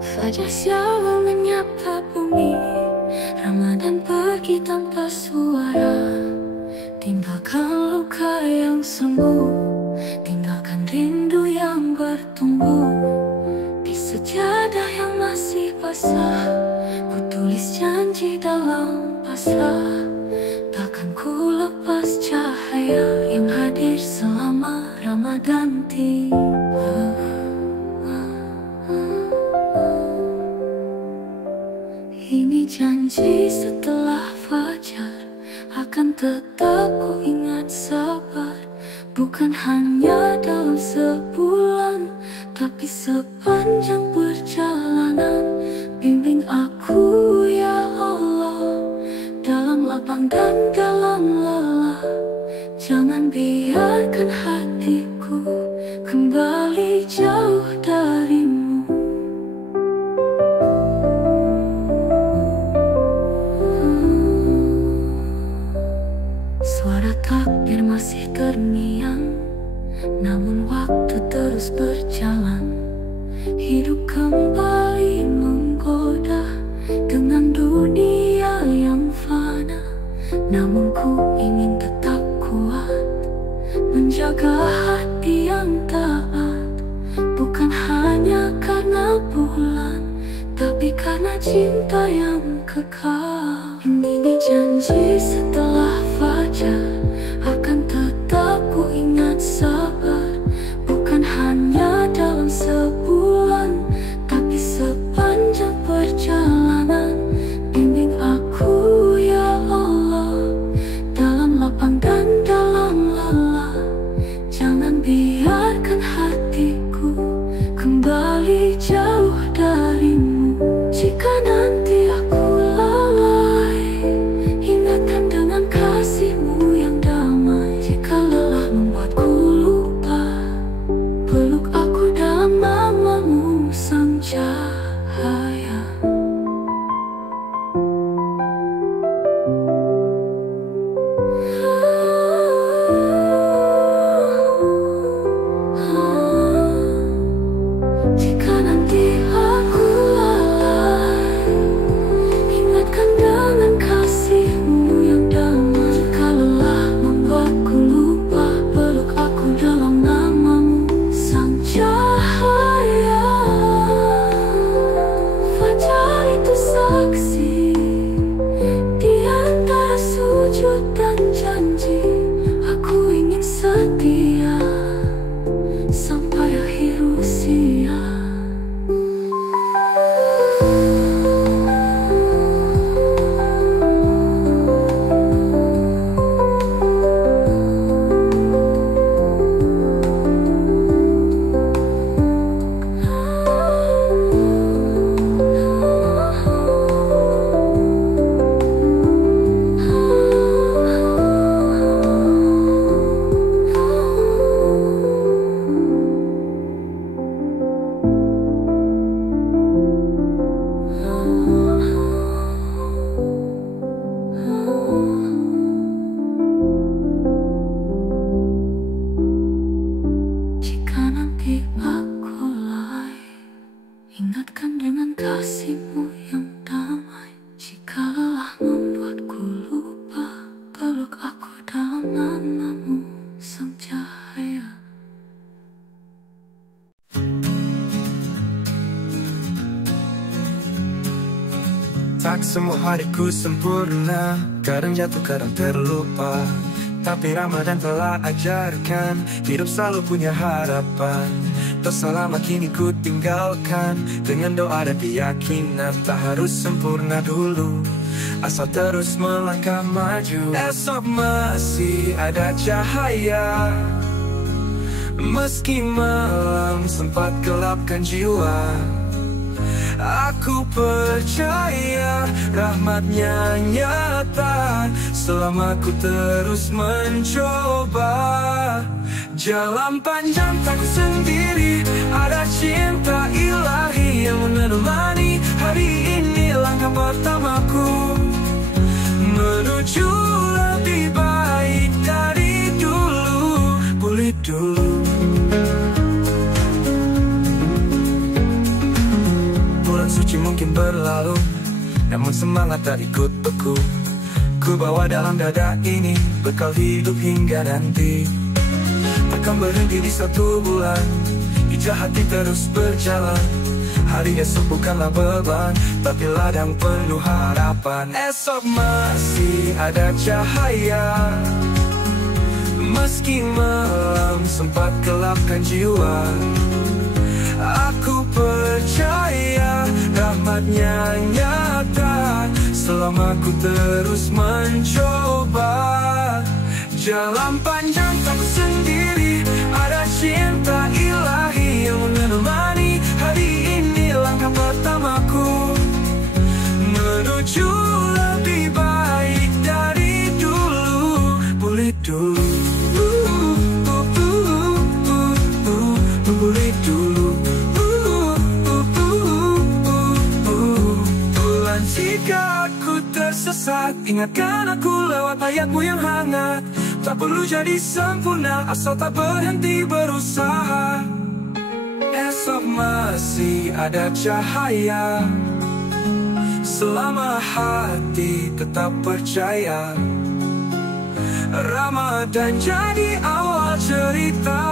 Fajar selalu menyapa bumi. Ramadan pergi tanpa suara. Tinggalkan luka yang sembuh, tinggalkan rindu yang bertumbuh. Di sejadah yang masih basah, ku tulis janji dalam pasrah. Takkan ku lepas cahaya yang hadir selama Ramadan tiba. Ini janji setelah fajar, akan tetap ku ingat sabar. Bukan hanya dalam sebulan, tapi sepanjang perjalanan. Bimbing aku ya Allah, dalam lapang dan dalam lelah. Jangan biarkan hatiku kembali jauh darimu. Suara takbir masih terngiang, namun waktu terus berjalan. Hidup kembali menggoda dengan dunia yang fana. Namun ku ingin tetap kuat, menjaga hati yang taat. Bukan hanya karena bulan, tapi karena cinta yang kekal. Ini janji setelah fajar, akan tetap ku ingat sabar. Bukan hanya dalam sebulan, tapi sepanjang perjalanan. Bimbing aku ya Allah, dalam lapang dan dalam lelah. Jangan biarkan hatiku kembali jauh darimu. Jika nanti aku lalai, ingatkan dengan kasihmu yang damai. Jika lelah membuatku lupa, peluk aku dalam namamu sang cahaya. Jika nanti aku lalai, ingatkan dengan kasihmu yang damai. Jika lelah membuatku lupa, peluk aku dalam namamu sang cahaya. Fajar itu saksi di antara sujud dan janji. Aku ingin setia sampai akhir usia. Jika nanti aku lalai, ingatkan dengan kasihmu yang damai. Jika lelah membuatku lupa, peluk aku dalam namamu sang cahaya. Tak semua hariku sempurna, kadang jatuh, kadang terlupa. Tapi Ramadan telah ajarkan, hidup selalu punya harapan. Dosa lama kini ku tinggalkan, dengan doa dan keyakinan. Tak harus sempurna dulu, asal terus melangkah maju. Esok masih ada cahaya, meski malam sempat gelapkan jiwa. Aku percaya rahmatnya nyata selama ku terus mencoba. Jalan panjang tak ku sendiri, ada cinta ilahi yang menemani. Hari ini langkah pertamaku menuju lebih baik dari dulu. Pulih dulu, semakin berlalu, namun semangat tak ikut beku. Ku bawa dalam dada ini bekal hidup hingga nanti. Takkan berhenti di satu bulan, hijrah hati terus berjalan. Hari esok bukanlah beban, tapi ladang penuh harapan. Esok masih ada cahaya, meski malam sempat gelapkan jiwa. Aku percaya rahmatnya nyata selama ku terus mencoba. Jalan panjang tak sendiri, ada cinta ilahi yang menemani. Hari ini langkah pertamaku menuju lebih baik dari dulu. Pulih dulu, pulih dulu. Bulan jika aku tersesat, ingatkan aku lewat ayatmu yang hangat. Tak perlu jadi sempurna, asal tak berhenti berusaha. Esok masih ada cahaya, selama hati tetap percaya. Ramadan jadi awal cerita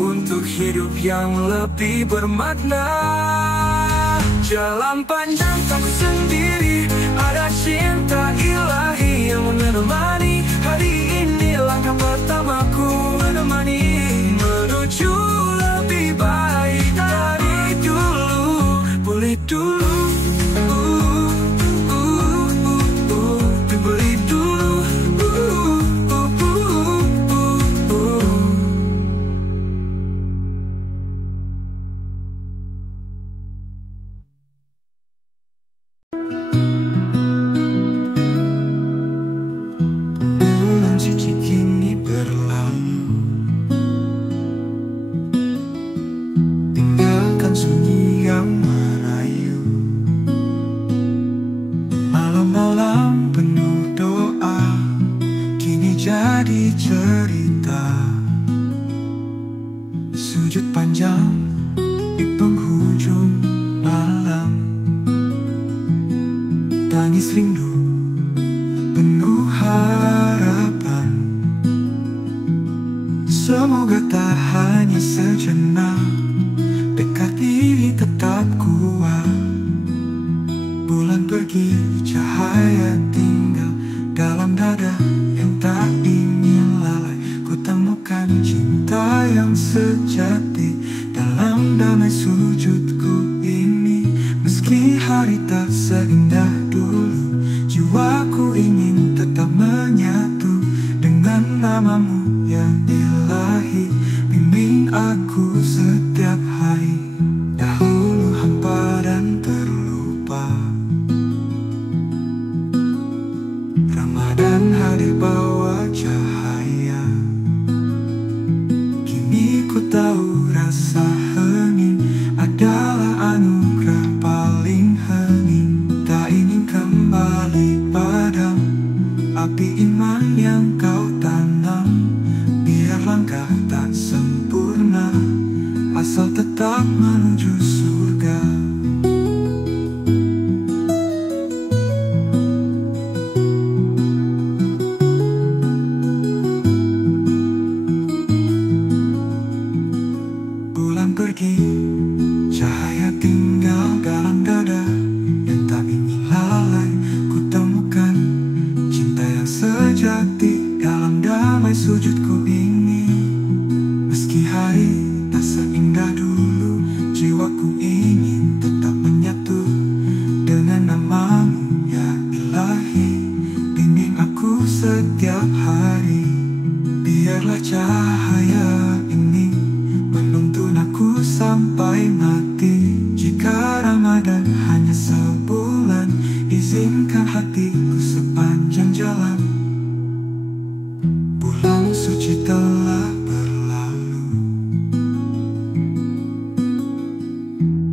untuk hidup yang lebih bermakna. Jalan panjang tak sendiri, ada cinta ilahi yang menemani. Hari ini langkah pertamaku menemani menuju lebih baik dari dulu. Pulih dulu, pulih dulu.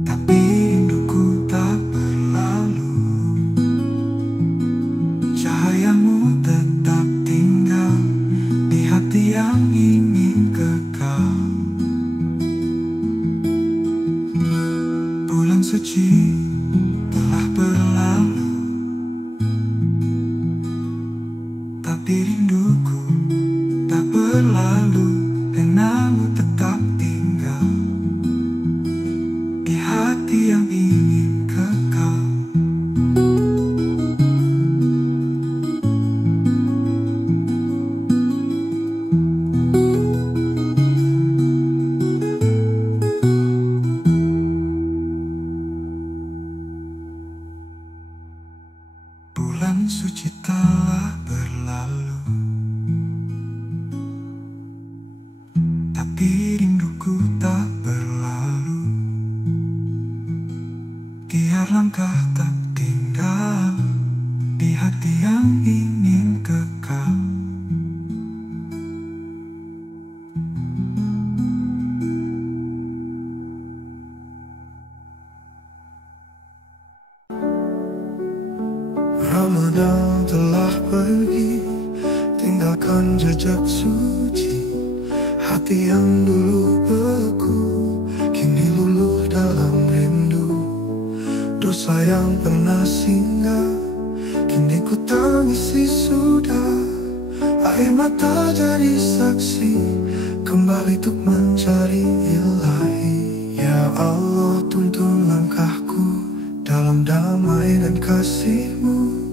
Tapi suci telah berlalu, tapi rinduku tak berlalu. Kenangmu tetap tinggal di hati yang ingin kekal. Bulan suci telah berlalu, tapi rinduku tak berlalu. Biar langkah tak tinggal di hati yang ingin kekal. Ramadan telah pergi, tinggalkan jejak suci. Hati yang dulu beku, kini luluh dalam rindu. Dosa yang pernah singgah, kini ku tangisi sudah. Air mata jadi saksi, kembali untuk mencari ilahi. Ya Allah, tuntun langkahku dalam damai dan kasih-Mu.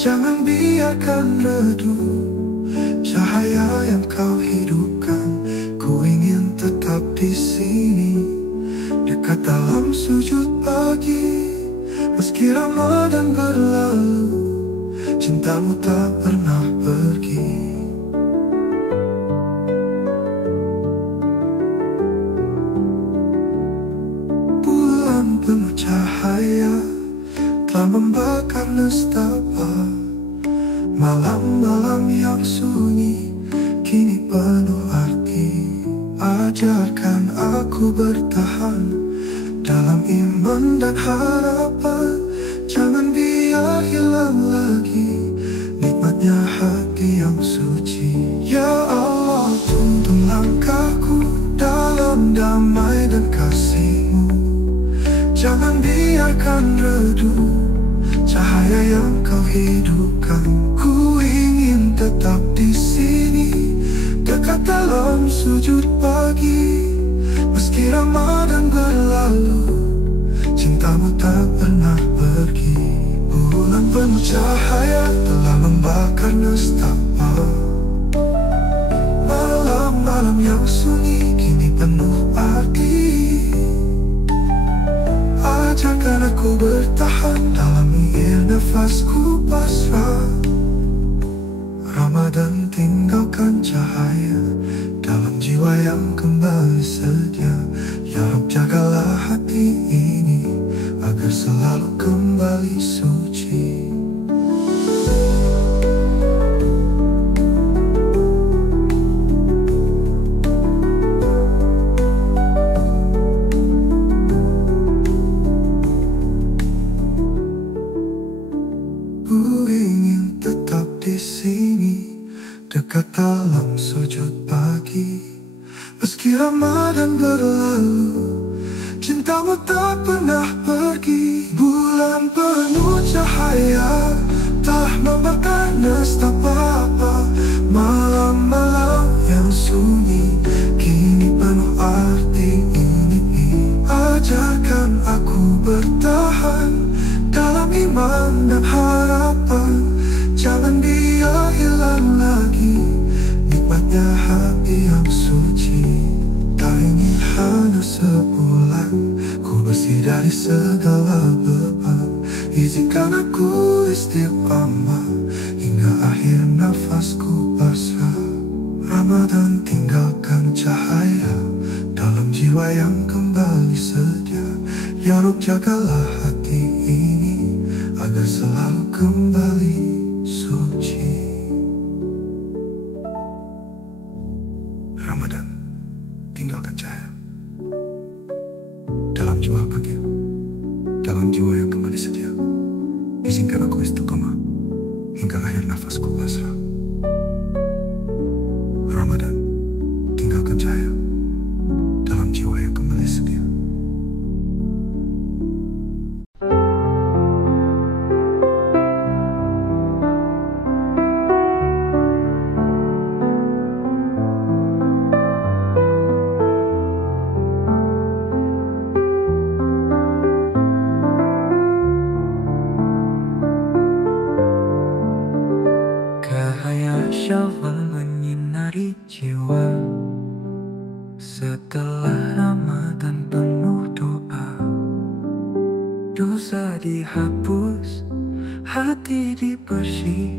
Jangan biarkan redup cahaya yang Kau hidupkan. Ku ingin tetap di sini, dekat dalam sujud pagi. Meski Ramadan berlalu, cintamu tak pernah pergi. Bulan penuh cahaya telah membakar nestapa. Malam-malam yang sunyi kini penuh arti. Ajarkan aku bertahan dalam iman dan harapan. Jangan biar hilang lagi nikmatnya hati yang suci. Ya Allah, tuntun langkahku dalam damai dan kasih-Mu. Jangan biarkan redup cahaya yang Kau hidupkan. Ku ingin tetap di sini, dekat dalam sujud pagi. Meski Ramadan berlalu, cintamu tak pernah pergi. Bulan penuh cahaya telah membakar nestapa. Malam-malam yang sunyi kini penuh arti. Ajarkan aku bertahan dalam menghir nafasku pasrah. Ramadan tinggalkan cahaya dalam jiwa yang kembali sedia. Ya Rabb, jagalah hati ini agar selalu kembali suci. Ku ingin tetap di sini, dekat dalam sujud pagi. Meski Ramadan berlalu, cintamu tak pernah pergi. Bulan penuh cahaya telah membakar nestapa. Malam-malam yang sunyi kini penuh arti ini. Ajarkan aku bertahan dalam iman dan harapan. Jangan biar hilang lagi nikmatnya hati yang suci. Tak ingin hanya sebulan ku bersih dari segala beban. Izinkan aku istiqamah hingga akhir nafasku pasrah. Ramadan tinggalkan cahaya dalam jiwa yang kembali sedia. Ya Rabb, jagalah hati ini agar selalu kembali suci. Ramadan tinggalkan cahaya dalam jiwa pagi, dalam jiwa yang kembali sedia. Izinkan aku istiqamah hingga akhir nafasku pasrah. Ramadan tinggalkan cahaya dalam jiwa yang kembali sedia. hati dibersih,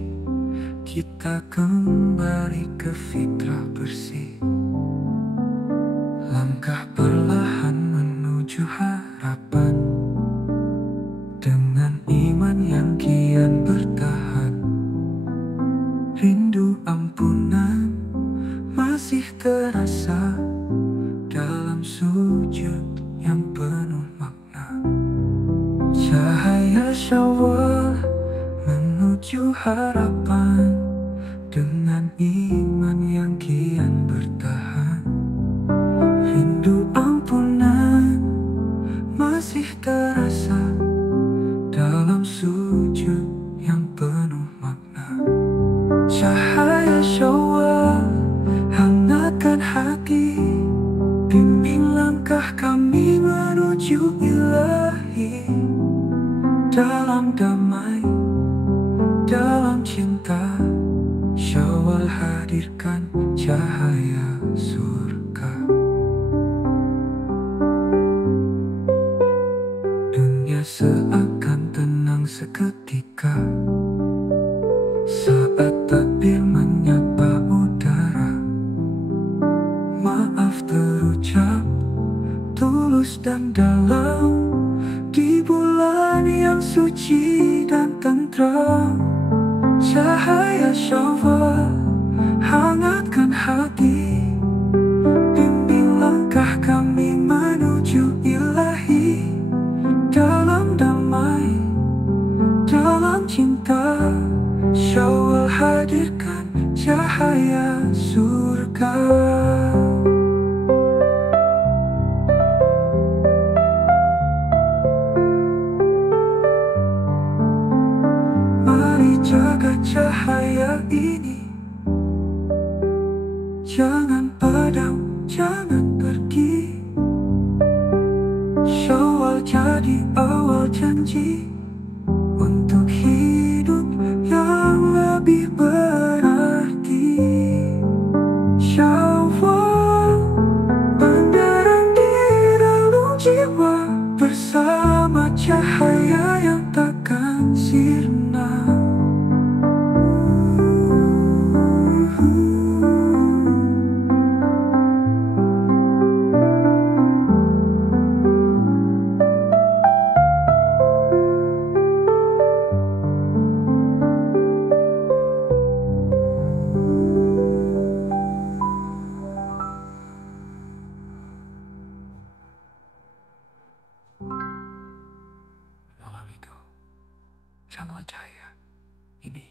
kita kembali ke fitrah bersih. Langkah perlahan menuju harapan, dengan iman yang kian bertahan. Rindu ampunan masih terasa dalam sujud yang penuh makna. Cahaya Syawal menuju harapan, dengan iman yang kian bertahan. Rindu ampunan masih terasa dalam sujud yang penuh makna. Cahaya Syawal hangatkan hati, bimbing langkah kami menuju ilahi. Dalam damai, dalam cinta, Syawal hadirkan cahaya surga. Dunia seakan tenang seketika saat takbir menyapa udara. Maaf terucap tulus dan dalam, di bulan yang suci dan tentram. Cahaya Syawal hangatkan hati, bimbing langkah kami menuju ilahi. Dalam damai, dalam cinta, Syawal hadirkan cahaya surga. Mari jaga cahaya ini, jangan padam, jangan pergi. Syawal jadi awal janji untuk hidup yang lebih berarti. Syawal penerang di relung jiwa, bersama cahaya yang takkan sirna. Malam itu sama cahaya ini.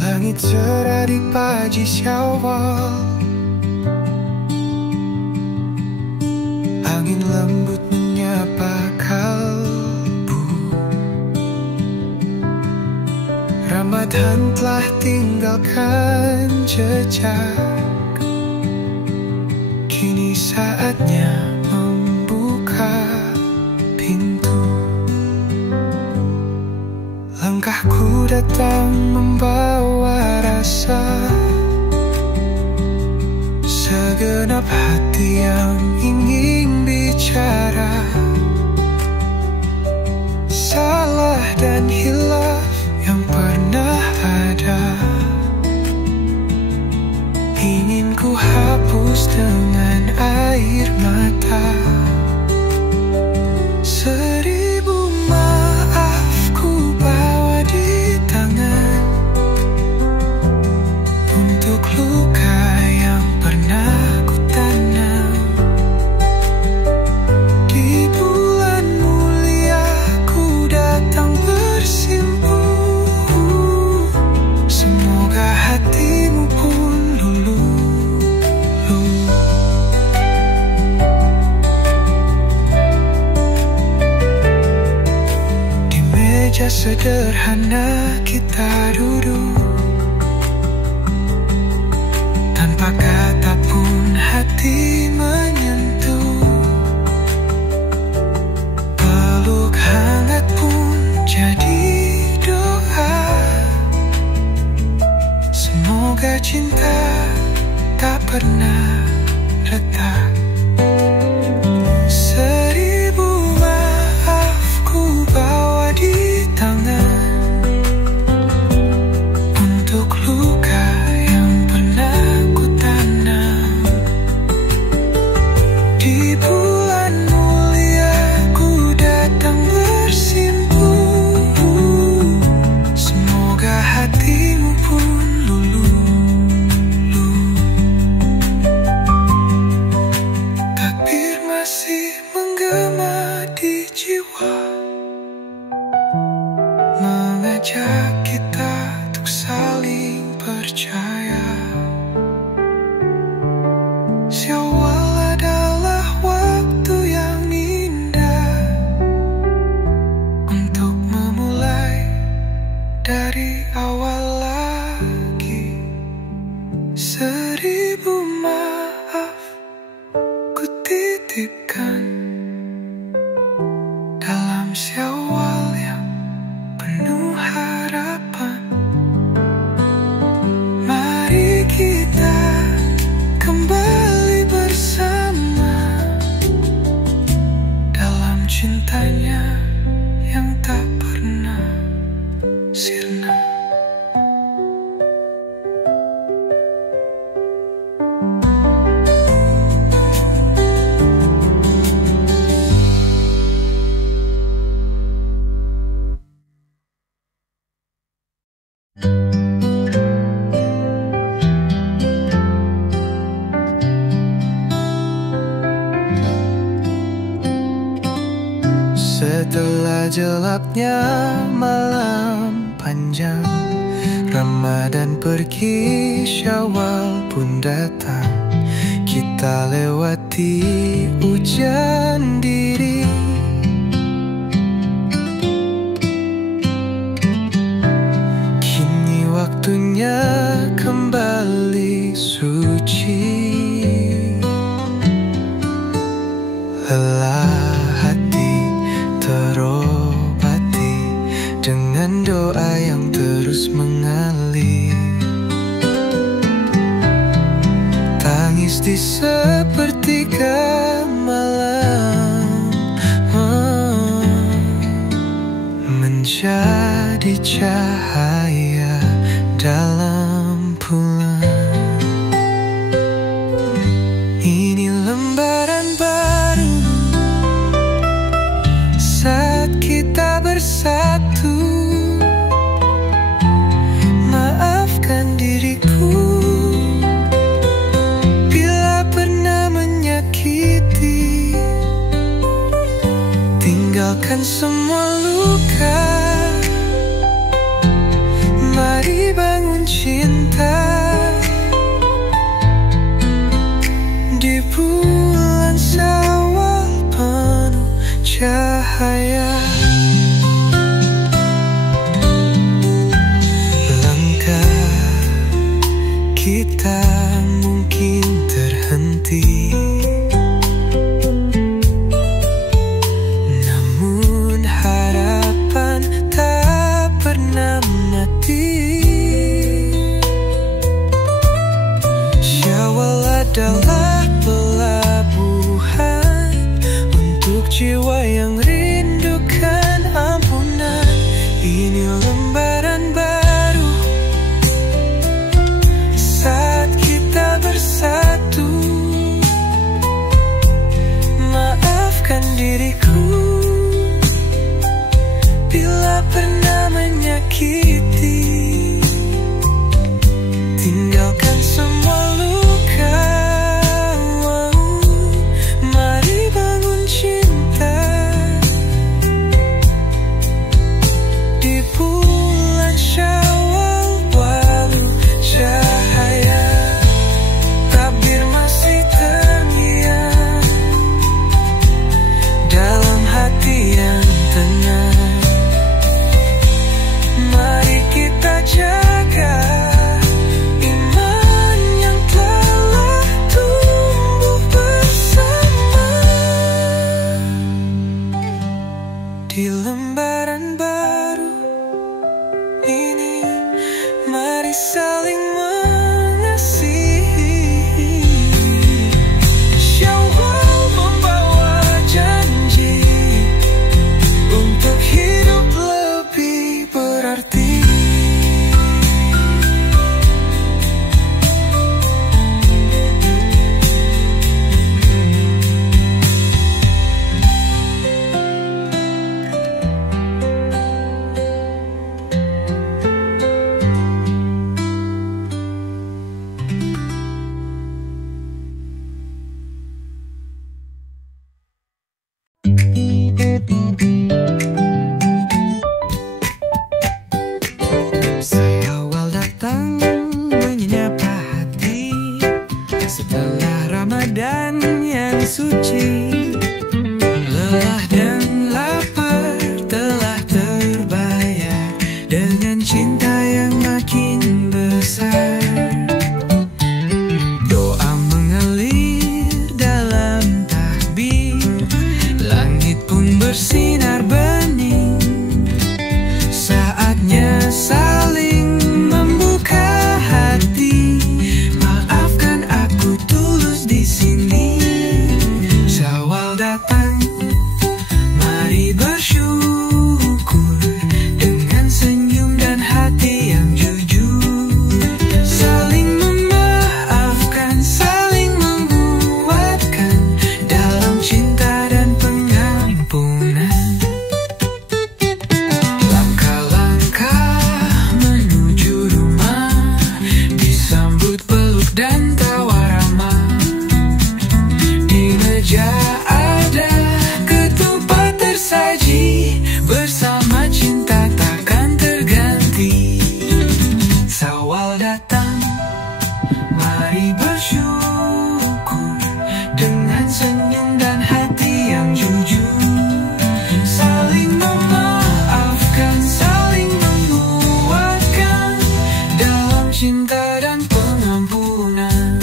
Langit cerah di pagi Syawal, angin lembut menyapa kalbu. Ramadan telah tinggalkan jejak, kini saatnya membuka pintu. Langkahku datang membawa rasa, segenap hati yang ingin bicara. Salah dan hilaf yang pernah ada, ingin ku hapus dengan air mata. Seribu maaf ku bawa di tangan, untuk luka yang pernah ku tanam. Di bulan mulia ku datang bersimpu, semoga hatimu pun luluh. Di meja sederhana kita duduk, tanpa kata pun hati menyentuh. Peluk retak. 1000 maaf ku bawa di tangan untuk luka yang pernah ku tanam. Di bulan mulia ku datang bersimpu. Semoga hatimu pun luluh. Takbir masih menggema di jiwa, mengajak kita untuk saling percaya. Syawal adalah waktu yang indah untuk memulai dari awal lagi. 1000 maaf ku titipkan dalam Syawal yang penuh harapan. Mari kita kembali bersama dalam cintanya yang tak pernah sirna. Setelah gelapnya malam panjang, Ramadan pergi, Syawal pun datang. Kita lewati hujan diri. Kini waktunya kembali suci. Lelah hati terobati dengan doa yang terus mengalir. Tangis di sepertiga malam menjadi cahaya dalam bulan. Ini lembaran baru saat kita bersatu. Maafkan diriku bila pernah menyakiti. Tinggalkan semua luka. Mari bangun cinta di bulan Syawal penuh cahaya. Langkah kita mungkin terhenti, namun harapan tak pernah mati. Syawal adalah pelabuhan untuk jiwa yang rindukan ampunan. Ini lembaran baru saat kita bersatu. Maafkan diriku bila pernah menyakiti. Tinggalkan semua luka. Setelah Ramadan yang suci, lelah dan lapar telah terbayar dengan cinta yang makin besar. Doa mengalir dalam takbir, langit pun bersinar bening. Saatnya saling membuka hati, maafkan aku tulus di sini. Syawal datang, mari bersyukur dengan senyum dan hati yang jujur. Saling memaafkan, saling menguatkan dalam cinta dan pengampunan. Langkah-langkah menuju rumah disambut peluk dan tawa ramah. Di meja ada ketupat tersaji, bersama cinta takkan terganti. Syawal datang, mari bersyukur dengan senyum dan hati yang jujur. Saling memaafkan, saling menguatkan dalam cinta dan pengampunan.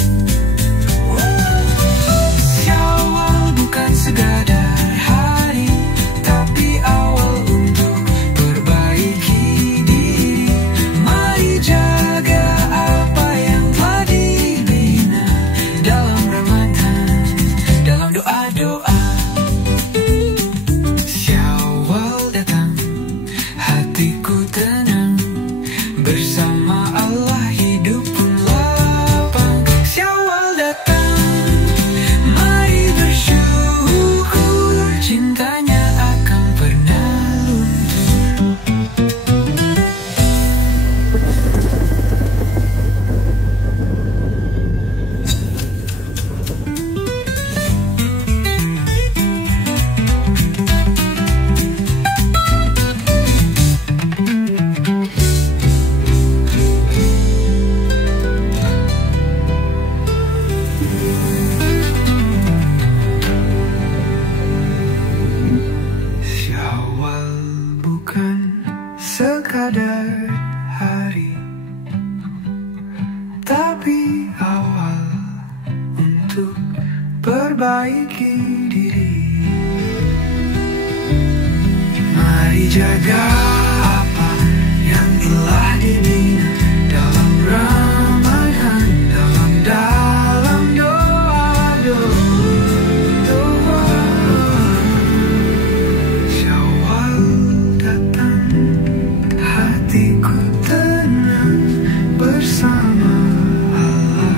Syawal bukan sekadar hari, tapi awal untuk perbaiki diri. Mari jaga apa yang telah dibina dalam Ramadan, dalam doa-doa. Syawal datang, hatiku tenang, bersama Allah hidup pun lapang. Syawal datang, mari bersyukur, cintanya akan pernah luntur. Syawal bukan sekadar hari, tapi awal untuk perbaiki diri. Mari jaga apa yang telah dibina dalam Ramadan, dalam doa-doa. Syawal datang, hatiku tenang, bersama Allah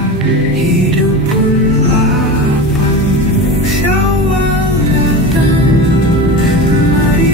hidup pun lapang. Syawal datang, mari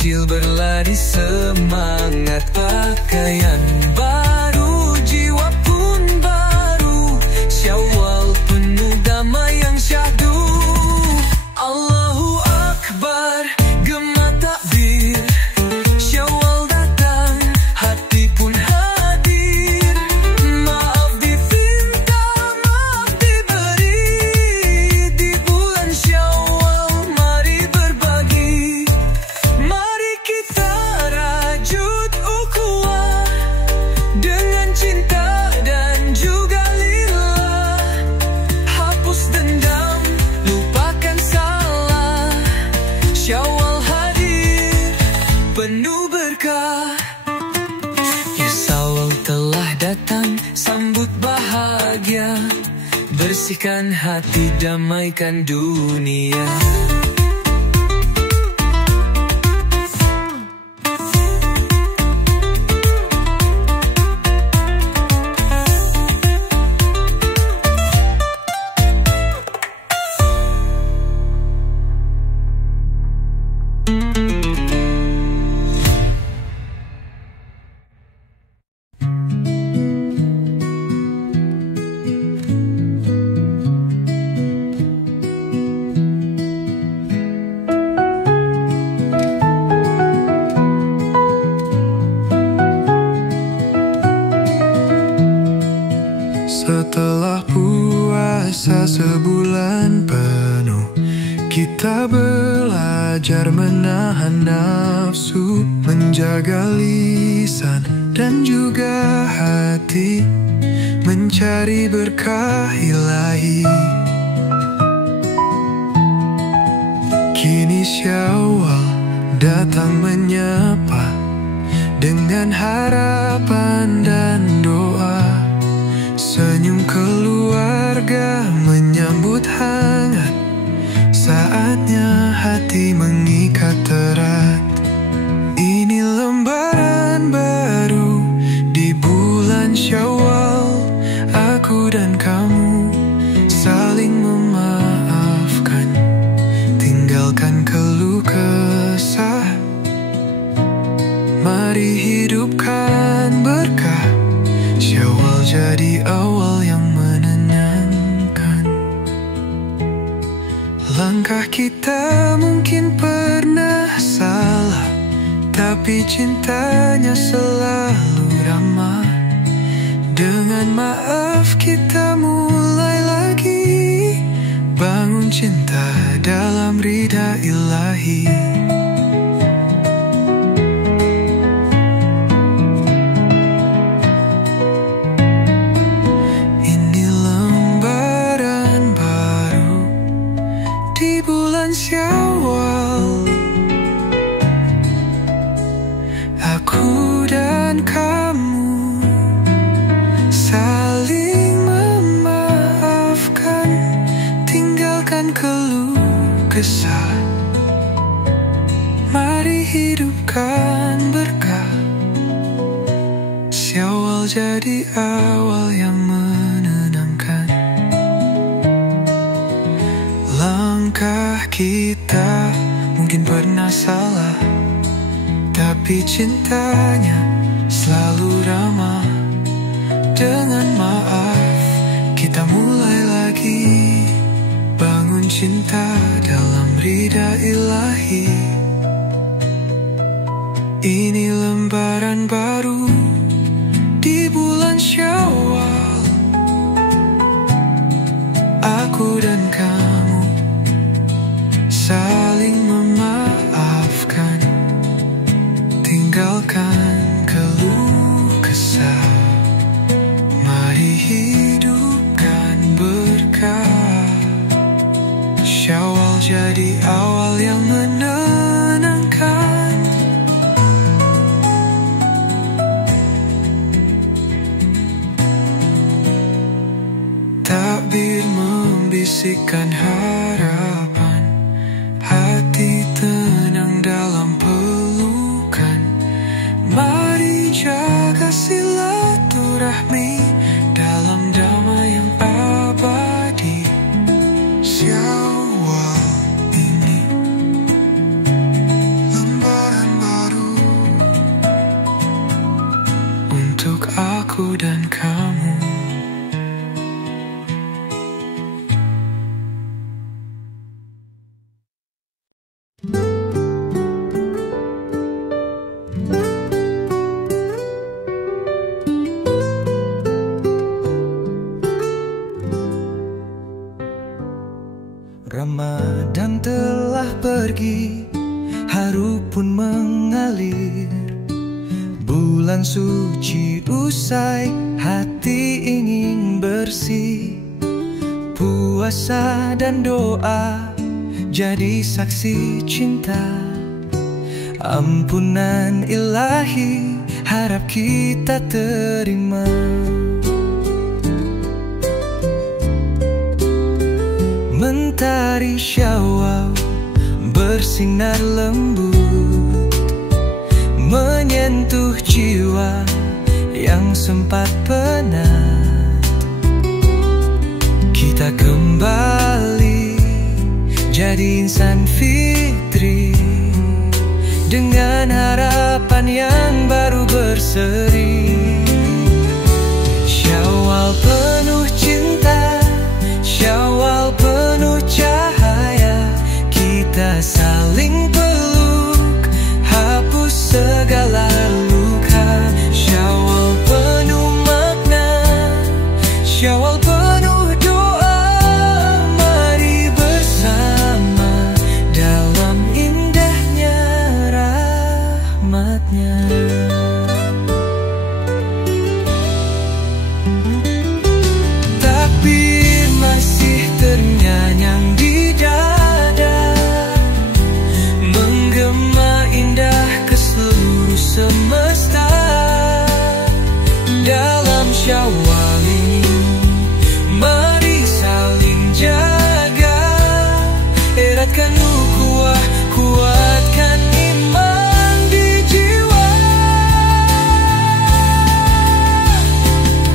kecil berlari semangat, pakaian baru, jiwa pun baru. Syawal penuh damai yang syahdu. Allahu Akbar, gema takbir. Syawal datang, hati pun hadir. Maaf diminta, maaf diberi. Di bulan Syawal mari berbagi. Mari kita rajut ukhuwah dengan cinta dan juga lillah. Hapus dendam, lupakan salah. Syawal hadir penuh berkah. Ya Syawal telah datang, sambut bahagia. Bersihkan hati, damaikan dunia. Setelah puasa sebulan penuh, kita belajar menahan nafsu, menjaga lisan dan juga hati, mencari berkah ilahi. Kini Syawal datang menyapa dengan harapan dan doa. Senyum keluarga menyambut hangat, saatnya hati mengikat erat. Ini lembaran baru di bulan Syawal. Aku dan kamu saling memaafkan, tinggalkan keluh kesah. Mari hidupkan berkah. Syawal jadi awal yang menenangkan. Langkah kita mungkin pernah salah, tapi cintanya selalu ramah. Dengan maaf kita mulai lagi, bangun cinta dalam ridha ilahi. Syawal, aku dan kamu saling memaafkan, tinggalkan keluh kesah. Mari hidupkan berkah. Syawal jadi awal yang menenangkan. Langkah kita mungkin pernah salah, tapi cintanya selalu ramah. Dengan maaf kita mulai lagi, bangun cinta dalam ridha ilahi. Ini lembaran baru di bulan Syawal. Aku dan kamu saling memaafkan, tinggalkan keluh kesah. Mari hidupkan berkah. Syawal jadi awal yang menenangkan. Takbir membisikkan harapan, hati tenang dalam pelukan. Mari jaga silaturahmi dalam damai yang abadi. Syawal ini lembaran aku dan kamu. Ramadan telah pergi, haru pun mengalir. Bulan suci usai, hati ingin bersih. Puasa dan doa jadi saksi cinta. Ampunan ilahi harap kita terima. Mentari Syawal bersinar lembut, menyentuh jiwa yang sempat penat. Kita kembali jadi insan fitri, dengan harapan yang baru berseri. Syawal penuh cinta, Syawal penuh cahaya. Kita saling peluk, hapus segala luka. Syawal penuh makna, Syawal penuh doa. Mari bersama dalam indahnya rahmatnya. Takbir masih ternyanyang di dada, menggema indah ke seluruh semesta. Dalam Syawal ini mari saling jaga, eratkan ukhuwah, kuatkan iman di jiwa.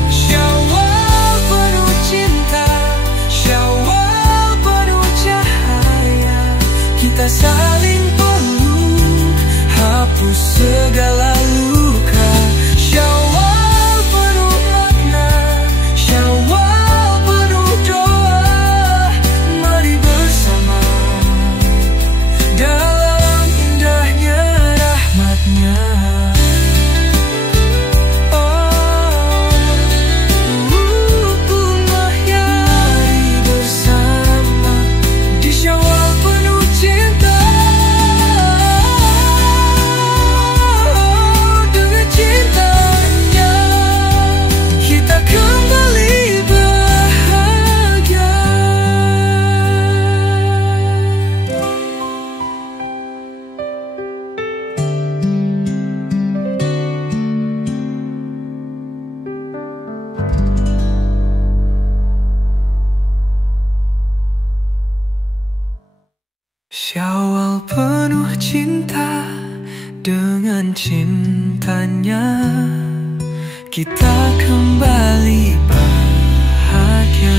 Syawal penuh cinta, Syawal penuh cahaya. Kita saling peluk, hapus segala luka. Syawal penuh makna, Syawal penuh doa. Mari bersama dalam indahnya rahmatnya. Mari bersama di Syawal penuh cinta. Dengan cintanya kita kembali bahagia. Syawal penuh cinta, dengan cintanya kita kembali bahagia.